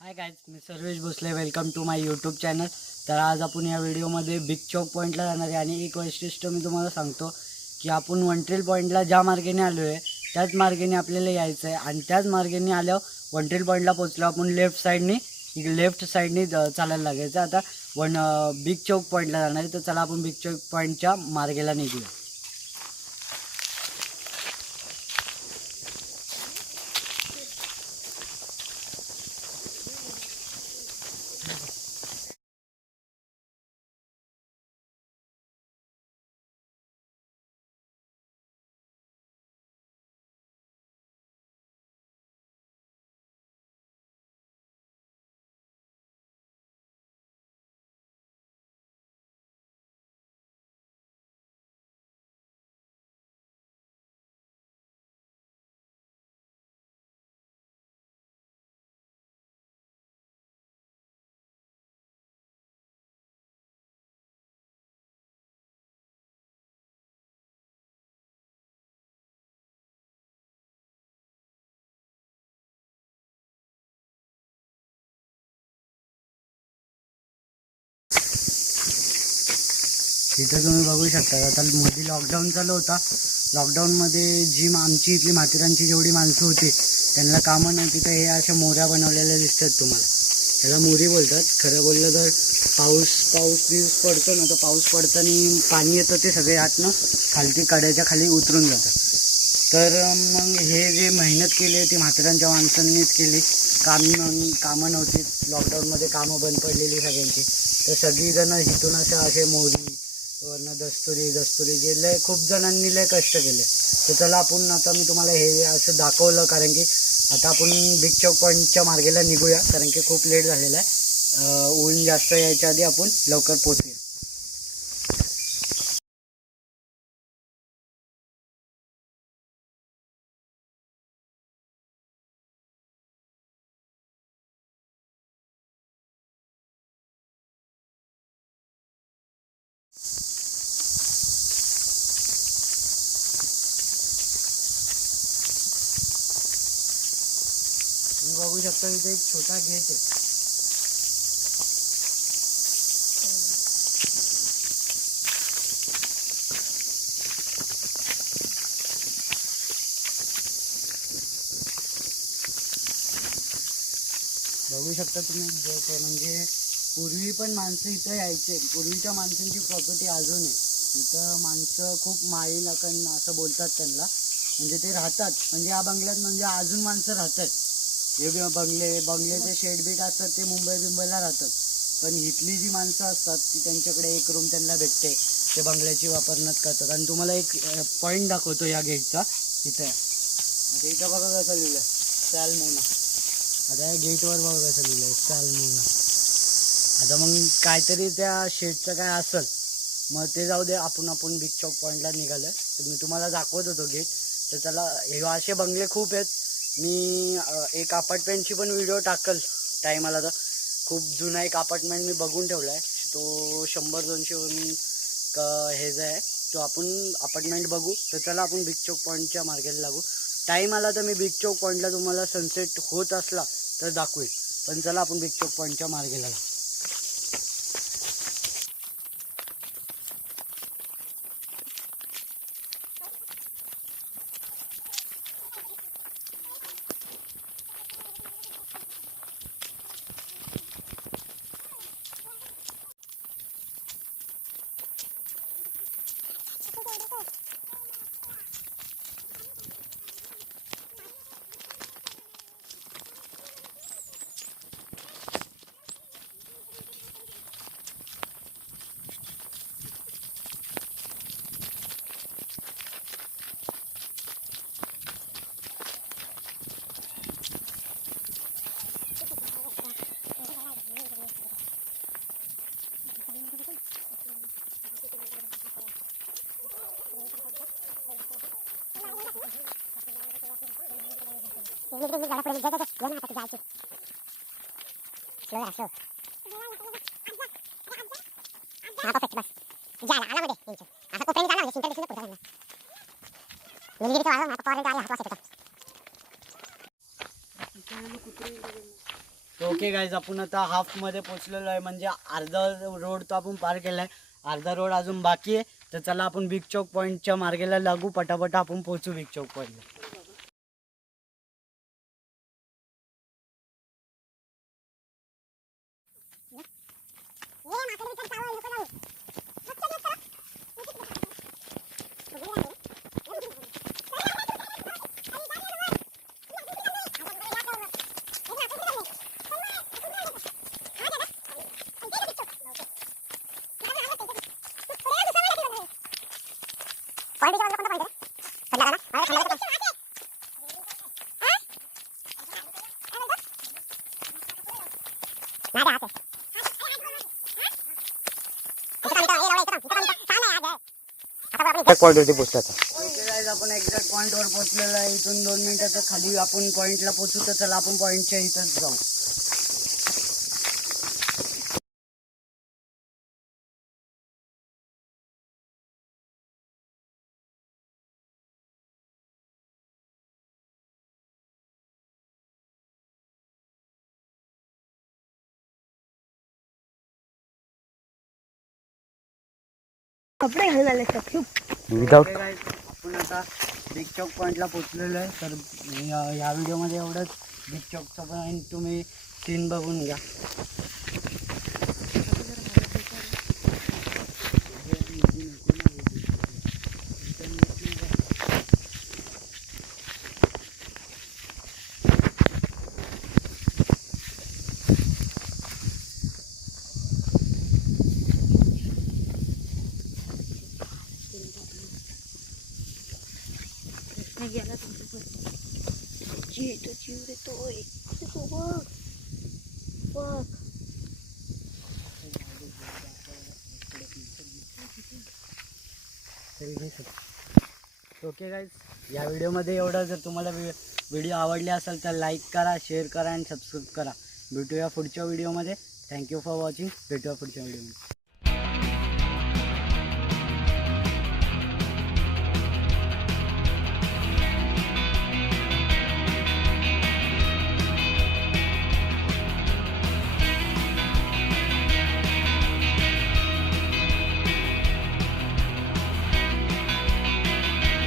हाय guys, मी Sarvesh Bhosale. Welcome to my YouTube channel. तर आज आपण या व्हिडिओमध्ये बिग चौक पॉईंटला जाणार आहे आणि एक वैशिष्ट्य मी तुम्हाला सांगतो की आपण वंट्रेल पॉईंटला ज्या मार्गाने आलो आहे त्याच मार्गाने आपल्याला यायचं आहे आणि त्याच मार्गाने आल्यावर वंट्रेल पॉईंटला पोचलो आपण लेफ्ट साईडने चालायला लागायचं. आता बिग चौक पॉईंटला जाणार आहे, तर चला आपण बिग चौक पॉईंटच्या मार्गाला निघूया. इथं तुम्ही बघू शकता. आता मध्ये लॉकडाऊन चालू होता. लॉकडाऊनमध्ये जी आमची इथली माथेरानची जेवढी माणसं होती त्यांना कामं नव्हती, तर हे अशा मोऱ्या बनवलेल्या दिसतात तुम्हाला. त्याला मोरी बोलतात. खरं बोललं तर पाऊस पडतो ना, तर पाऊस पडताना पाणी येतं, ते सगळे आतनं खालती कड्याच्या खाली उतरून जातं. तर मग हे जे मेहनत केली ती माथेरानच्या माणसांनीच केली. कामं नव्हती. लॉकडाऊनमध्ये कामं बंद पडलेली सगळ्यांची, तर सगळीजणं इथून असे मोरी वरनं दस्तुरी जे खूप जणांनी लय कष्ट केले. तर चला आपण आता मी तुम्हाला हे असं दाखवलं, कारण की आता आपण बिग चौक पॉईंटच्या मार्गेला निघूया, कारण की खूप लेट झालेला आहे. ऊन जास्त यायच्या आधी आपण लवकर पोचूया. तुम्ही बघू शकता इथे एक छोटा गेट आहे. बघू शकता तुम्ही गेट आहे. म्हणजे पूर्वी पण माणसं इथं यायचे. पूर्वीच्या माणसांची प्रॉपर्टी अजून आहे इथं. माणसं खूप माळी लाकण असं बोलतात त्यांना. म्हणजे ते राहतात, म्हणजे या बंगल्यात म्हणजे अजून माणसं राहतात. हे बंगल्याचे शेड बीट असतात ते मुंबईला राहतात. पण इथली जी माणसं असतात ती त्यांच्याकडे एक रूम त्यांना भेटते, ते बंगल्याची वापरण्यात करतात. आणि तुम्हाला एक पॉईंट दाखवतो या गेटचा. इथं म्हणजे इथं बघा कसं लिहिलं, सॅल्मोना. आता या गेटवर बघा कसं लिहिलं आहे, सॅल्मोना. आता मग काहीतरी त्या शेडचं काय असेल, मग ते जाऊ दे. आपण बिग चौक पॉईंटला निघालं, तर मी तुम्हाला दाखवत होतो गेट. तर चला, हे असे बंगले खूप आहेत. मी एक अपार्टमेंटची पण व्हिडिओ टाकल टाईम आला तर. खूप जुना एक अपार्टमेंट मी बघून ठेवला आहे, तो 100-200 हे जे आहे, तो आपण अपार्टमेंट बघू. तर चला आपण बिग चौक पॉईंटच्या मार्गाला लागू. टाईम आला तर मी बिग चौक पॉईंटला तुम्हाला सनसेट होत असला तर दाखवेल. पण चला आपण बिग चौक पॉईंटच्या मार्गाला लागू. ओके गाईज, आपण आता हाफमध्ये पोचलेलो आहे, म्हणजे अर्धा रोड तो आपण पार केला आहे, अर्धा रोड अजून बाकी आहे. तर चला आपण बिग चौक पॉईंटच्या मार्गेला लागू, पटापट आपण पोहोचू बिग चौक पॉईंटला. पॉईंटवरती पोहोचला आता. ओके गाईज, आपण एक्झॅक्ट पॉईंटवर पोहोचलेलो आहे. इथून 2 मिनिटाच्या खाली आपण पॉईंटला पोहोचू. तर चला आपण पॉईंटच्या इथंच जाऊ. कपडे घालायला शकतो. विदाउट आपण आता बिग चौक पॉईंटला पोहोचलेलो आहे. तर या व्हिडिओमध्ये एवढंच. बिग चौकचा पॉईंट तुम्ही सीन बघून घ्या. गेला तुमच्या जीव देतोय तो बघ बघ. ओके गाईज, या व्हिडिओमध्ये एवढं. जर तुम्हाला व्हिडिओ आवडली असेल तर लाईक करा, शेअर करा आणि सबस्क्राईब करा. भेटूया पुढच्या व्हिडिओमध्ये. Thank you for watching. भेटूया पुढच्या व्हिडिओमध्ये.